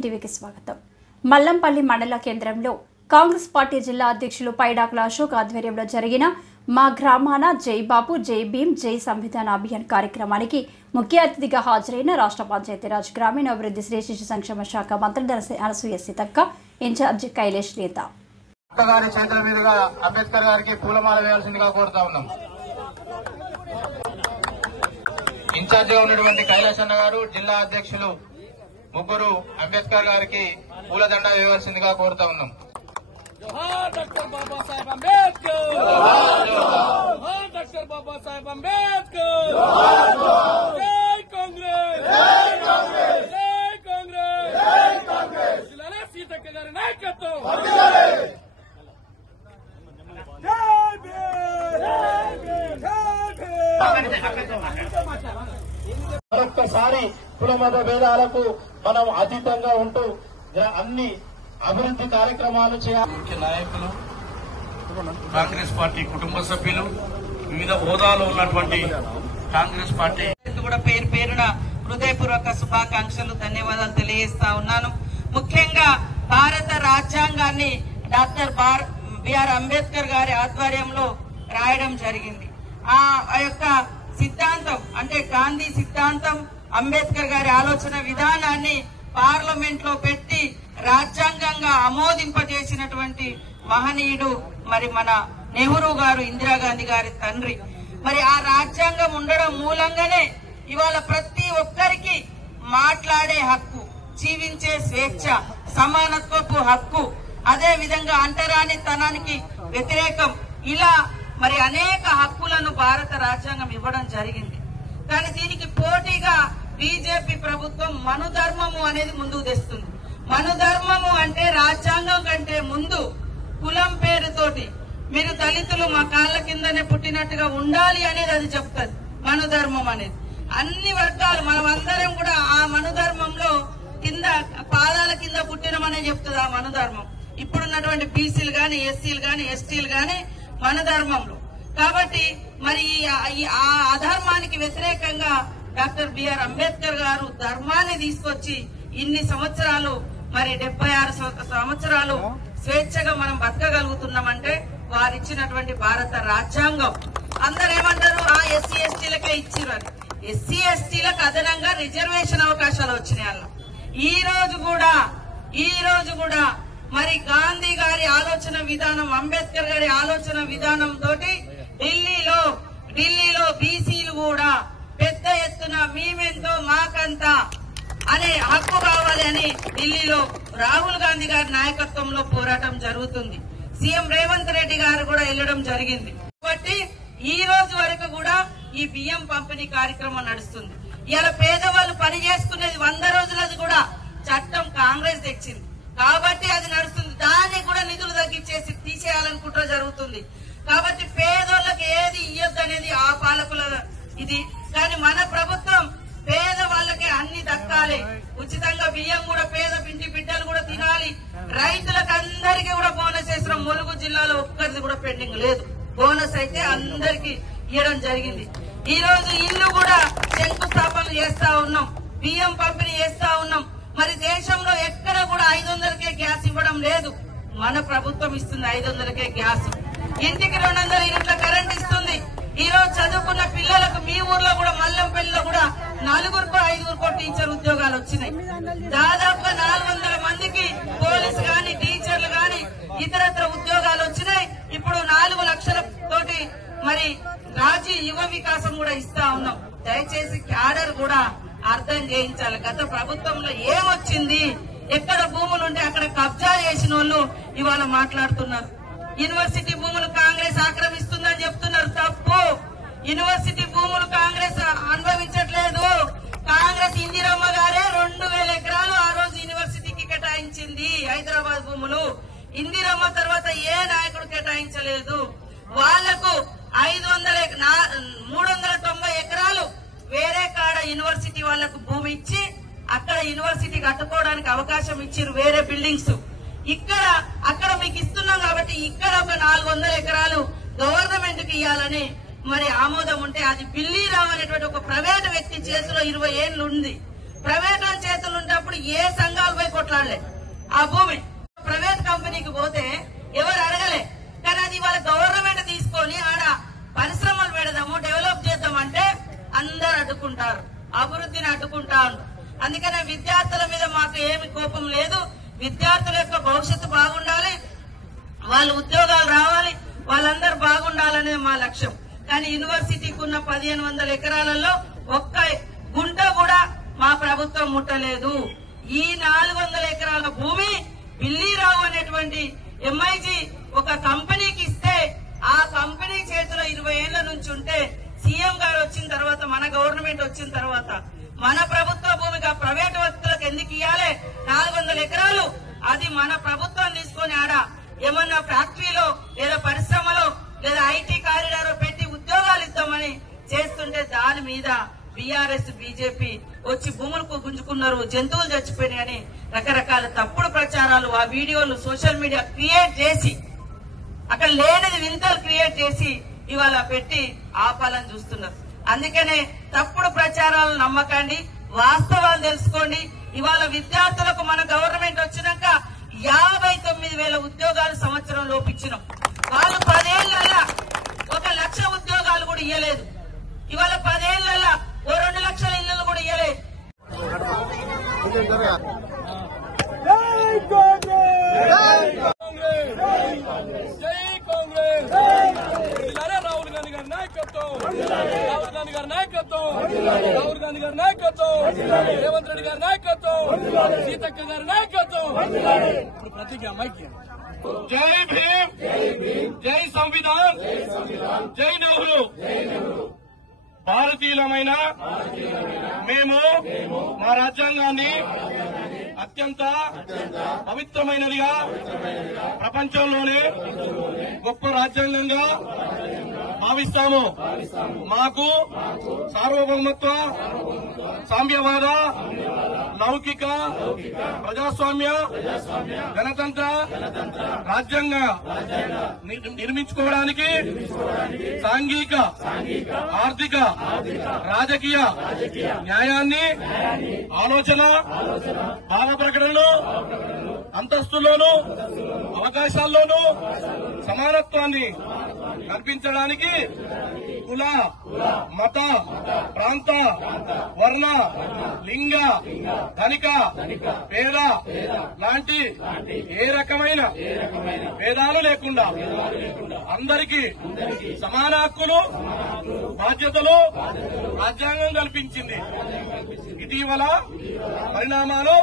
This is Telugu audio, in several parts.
ఎన్టీవీకి స్వాగతం. మల్లంపల్లి మండల కేంద్రంలో కాంగ్రెస్ పార్టీ జిల్లా అధ్యక్షులు పైడాకుల అశోక్ ఆధ్వర్యంలో జరిగిన మా గ్రామాన జై బాపు జై భీమ్ జై సంవిధాన అభియాన్ కార్యక్రమానికి ముఖ్య అతిథిగా హాజరైన రాష్ట్ర పంచాయతీరాజ్ గ్రామీణాభివృద్ధి శ్రీ శిశు సంక్షేమ శాఖ మంత్రి అనసూయ సీతక్క, ఇన్ఛార్జి కైలేష్ నేత చేతుల మీదుగా అంబేద్కర్ గారికి పూలమాల వేయాల్సిందిగా కోరుతా ఉన్నాం. ఇన్ఛార్జిగా ఉన్నటువంటి కైలాష్ అన్న గారు, జిల్లా అధ్యక్షులు ముగ్గురు అంబేద్కర్ గారికి పూలదండ వేయవలసిందిగా కోరుతా ఉన్నాం. जोहार डॉक्टर बाबा साहेब अम्बेडकर, जोहार डॉक्टर बाबा साहेब अम्बेडकर, जय कांग्रेस, जय कांग्रेस, जय कांग्रेस, जय कांग्रेस. जिल्ला सीतक्क गारी नायकत्వం. जय भीम, जय भीम, जय भीम. మరొక్కసారి కుల మత భేదాలకు మనం అతీతంగా ఉంటూ అన్ని అభివృద్ధి కార్యక్రమాలు చేయాలి. ముఖ్య నాయకులు, కాంగ్రెస్ పార్టీ కుటుంబ సభ్యులు, వివిధ హోదాలో ఉన్నటువంటి కాంగ్రెస్ పార్టీ కూడా పేరు పేరున హృదయపూర్వక శుభాకాంక్షలు, ధన్యవాదాలు తెలియజేస్తా ఉన్నాను. ముఖ్యంగా భారత రాజ్యాంగాన్ని డాక్టర్ బిఆర్ అంబేద్కర్ గారి ఆధ్వర్యంలో రాయడం జరిగింది. ఆ యొక్క సిద్ధాంతం అంటే గాంధీ సిద్ధాంతం, అంబేద్కర్ గారి ఆలోచన విధానాన్ని పార్లమెంట్ లో పెట్టి రాజ్యాంగంగా ఆమోదింపజేసినటువంటి మహనీయుడు మరి మన నెహ్రూ గారు, ఇందిరాగాంధీ గారి తండ్రి. మరి ఆ రాజ్యాంగం ఉండడం మూలంగానే ఇవాళ ప్రతి ఒక్కరికి మాట్లాడే హక్కు, జీవించే స్వేచ్ఛ, సమానత్వపు హక్కు, అదే విధంగా అంటరానితనానికి వ్యతిరేకం, ఇలా మరి అనేక హక్కులను భారత రాజ్యాంగం ఇవ్వడం జరిగింది. కానీ దీనికి పోటీగా బీజేపీ ప్రభుత్వం మనుధర్మము అనేది ముందుకు తెస్తుంది. మనుధర్మము అంటే రాజ్యాంగం కంటే ముందు కులం పేరుతోటి మీరు దళితులు మా కాళ్ళ కిందనే పుట్టినట్టుగా ఉండాలి అనేది అది చెప్తుంది మనుధర్మం అనేది. అన్ని వర్గాలు మనమందరం కూడా ఆ మనుధర్మంలో కింద పాదాల కింద పుట్టినమనే చెప్తుంది ఆ మనుధర్మం. ఇప్పుడున్నటువంటి బీసీలు గాని, ఎస్సీలు గాని, ఎస్టీలు గాని మనుధర్మంలో. కాబట్టి మరి ఆ అధర్మానికి వ్యతిరేకంగా డాక్టర్ బిఆర్ అంబేద్కర్ గారు ధర్మాన్ని తీసుకొచ్చి ఇన్ని సంవత్సరాలు మరి 76 సంవత్సరాలు స్వేచ్ఛగా మనం బతకగలుగుతున్నామంటే వారిచ్చినటువంటి భారత రాజ్యాంగం. అందరు ఏమంటారు, ఆ ఎస్సీ ఎస్టీలకే ఇచ్చిరు అని. ఎస్సీ ఎస్టీలకు అదనంగా రిజర్వేషన్ అవకాశాలు వచ్చినాయి అలా. ఈ రోజు కూడా మరి గాంధీ గారి ఆలోచన విధానం, అంబేద్కర్ గారి ఆలోచన విధానం తోటి ఢిల్లీలో బీసీలు కూడా పెద్ద ఎత్తున మేమెంతో మాకంతా అనే హక్కు కావాలి అని ఢిల్లీలో రాహుల్ గాంధీ గారి నాయకత్వంలో పోరాటం జరుగుతుంది. సీఎం రేవంత్ రెడ్డి గారు కూడా వెళ్లడం జరిగింది. కాబట్టి ఈ రోజు వరకు కూడా ఈ బియ్యం పంపిణీ కార్యక్రమం నడుస్తుంది. ఇలా పేదవాళ్ళు పని చేసుకునేది 100 రోజులది కూడా చట్టం కాంగ్రెస్ తెచ్చింది కాబట్టి అది నడుస్తుంది. దాన్ని కూడా నిధులు తగ్గించేసి తీసేయాలని కుట్ర జరుగుతుంది. కాబట్టి పేదోళ్ళకి ఏది ఇయ్యొద్దు అనేది ఆ పాలకుల ఇది. కానీ మన ప్రభుత్వం పేద వాళ్ళకి అన్ని దక్కాలి, ఉచితంగా బియ్యం కూడా పేద పిండి బిడ్డలు కూడా తినాలి. రైతులకు అందరికీ కూడా బోనస్ వేసిన ములుగు జిల్లాలో ఒక్కరిది కూడా పెండింగ్ లేదు. బోనస్ అయితే అందరికీ ఇవ్వడం జరిగింది. ఈ రోజు ఇల్లు కూడా శంకుస్థాపనలు చేస్తా ఉన్నాం, బియ్యం పంపిణీ చేస్తా ఉన్నాం. మరి దేశంలో ఎక్కడ కూడా 500కే గ్యాస్ ఇవ్వడం లేదు, మన ప్రభుత్వం ఇస్తుంది 500కే గ్యాస్. ఇంటికి 200 యూనిట్ల కరెంట్ ఇస్తుంది. ఈ రోజు చదువుకున్న పిల్లలకు మీ ఊర్లో కూడా మల్లంపల్లిలో కూడా 4కో 5కో టీచర్ ఉద్యోగాలు వచ్చినాయి. దాదాపుగా 400 మందికి పోలీసు గాని, టీచర్లు గాని ఇతరత్ర ఉద్యోగాలు వచ్చినాయి. ఇప్పుడు 4 లక్షల తోటి మరి రాజీ యువ వికాసం కూడా ఇస్తా ఉన్నాం. దయచేసి క్యాడర్ కూడా అర్థం చేయించాలి. గత ప్రభుత్వంలో ఏమొచ్చింది, ఎక్కడ భూములుంటే అక్కడ కబ్జా చేసిన వాళ్ళు ఇవాళ మాట్లాడుతున్నారు. యూనివర్సిటీ భూములు కాంగ్రెస్ ఆక్రమిస్తుందని చెప్తున్నారు. తప్పు. యూనివర్సిటీ భూములు కాంగ్రెస్ అనుభవించట్లేదు. కాంగ్రెస్ ఇందిరమ్మ గారే 2000 ఎకరాలు ఆ రోజు యూనివర్సిటీకి కేటాయించింది. హైదరాబాద్ భూములు ఇందిరమ్మ తర్వాత ఏ నాయకుడు కేటాయించలేదు. వాళ్లకు 390 ఎకరాలు వేరే కాడ యూనివర్సిటీ వాళ్లకు భూమి ఇచ్చి అక్కడ యూనివర్సిటీ కట్టుకోవడానికి అవకాశం ఇచ్చారు, వేరే బిల్డింగ్స్. అక్కడ మీకు ఇస్తున్నాం కాబట్టి ఇక్కడ ఒక 400 ఎకరాలు గవర్నమెంట్ కి ఇవ్వాలని మరి ఆమోదం ఉంటే అది బిల్లీరావు అనేటువంటి ఒక ప్రైవేట్ వ్యక్తి చేతిలో 20 ఏళ్లు ఉంది. ప్రైవేట్ వాళ్ళ చేతులు ఉన్నప్పుడు ఏ సంఘాలు పోయి కొట్లాడలే ఆ భూమి. ప్రైవేట్ కంపెనీకి పోతే ఎవరు అడగలే. కానీ అది వాళ్ళ గవర్నమెంట్ తీసుకొని ఆడ పరిశ్రమలు పెడదాము, డెవలప్ చేద్దామంటే అందరు అడ్డుకుంటారు, అభివృద్ధిని అడ్డుకుంటారు. అందుకనే విద్యార్థుల మీద మాకు ఏమి కోపం లేదు. విద్యార్థుల యొక్క భవిష్యత్తు బాగుండాలి, వాళ్ళ ఉద్యోగాలు రావాలి, వాళ్ళందరూ బాగుండాలనేది మా లక్ష్యం. కానీ యూనివర్సిటీకి ఉన్న 1500 ఎకరాలలో ఒక్క గుంట కూడా మా ప్రభుత్వం ముట్టలేదు. ఈ 400 ఎకరాల భూమి బిల్లీరావు అనేటువంటి ఎంఐజీ ఒక కంపెనీకి ఇస్తే ఆ కంపెనీ చేతిలో 20 ఏళ్ల నుంచి ఉంటే సీఎం గారు వచ్చిన తర్వాత, మన గవర్నమెంట్ వచ్చిన తర్వాత మన ప్రభుత్వ భూమిగా ప్రైవేట్ వ్యక్తులకు ఎందుకు ఇవ్వాలి? 400 ఎకరాలు అది మన ప్రభుత్వం తీసుకొని ఆడ ఏమన్నా ఫ్యాక్టరీలో లేదా పరిశ్రమలో లేదా ఐటీ కారిడార్ పెట్టి ఉద్యోగాలు ఇద్దామని చేస్తుంటే దాని మీద బీఆర్ఎస్ బీజేపీ వచ్చి భూములకు గుంజుకున్నారు, జంతువులు చచ్చిపోయినాయని రకరకాల తప్పుడు ప్రచారాలు ఆ వీడియోలు సోషల్ మీడియా క్రియేట్ చేసి అక్కడ లేనిది వింతలు క్రియేట్ చేసి ఇవాళ పెట్టి ఆపాలని చూస్తున్నారు. అందుకనే తప్పుడు ప్రచారాలను నమ్మకండి, వాస్తవాలు తెలుసుకోండి. ఇవాళ విద్యార్థులకు మన గవర్నమెంట్ వచ్చినాక 59,000 ఉద్యోగాలు సంవత్సరం లోపించినాం. వాళ్ళు 10 ఏళ్లలో 1 లక్ష ఉద్యోగాలు కూడా ఇవ్వలేదు. ఇవాళ 10 ఏళ్లలో 2 లక్షల ఇళ్లు కూడా ఇవ్వలేదు. జై కాంగ్రెస్, జై కాంగ్రెస్. రాహుల్ గాంధీ గారి నాయకత్వం, రాహుల్ గాంధీ గారి నాయకత్వం, రాహుల్ గాంధీ గారి నాయకత్వం, రేవంత్ రెడ్డి గారి నాయకత్వం, సీతక్క గారి నాయకత్వం. ఇప్పుడు ప్రతిజ్ఞ మైకి. జై భీమ్, జై సంవిధాన్, జై నెహ్రూ. భారతీయులమైన మేము మా రాజ్యాంగాన్ని అత్యంత పవిత్రమైనదిగా, ప్రపంచంలోనే గొప్ప రాజ్యాంగంగా భావిస్తాము. మాకు సార్వభౌమత్వ, సామ్యవాద, లౌకిక, ప్రజాస్వామ్య, గణతంత్ర రాజ్యాంగ నిర్మించుకోవడానికి సాంఘిక, ఆర్థిక, రాజకీయ న్యాయాన్ని, ఆలోచన, భావ ప్రకటనలు, అంతస్తుల్లోనూ అవకాశాల్లోనూ సమానత్వాన్ని కల్పించడానికి కుల, మత, ప్రాంత, వర్ణ, లింగ, ధనిక, పేద లాంటి ఏ రకమైన భేదాలు లేకుండా అందరికీ సమాన హక్కులు, బాధ్యతలు రాజ్యాంగం కల్పించింది. ఇటీవల పరిణామాలు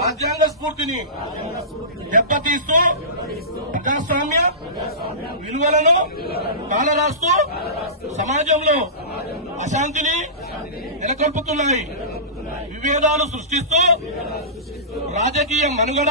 రాజ్యాంగ స్ఫూర్తిని దెబ్బతీస్తూ ప్రజాస్వామ్య విలువలను కాలరాస్తూ సమాజంలో అశాంతిని నెలకొల్పుతున్నాయి. విభేదాలు సృష్టిస్తూ రాజకీయ మనుగడ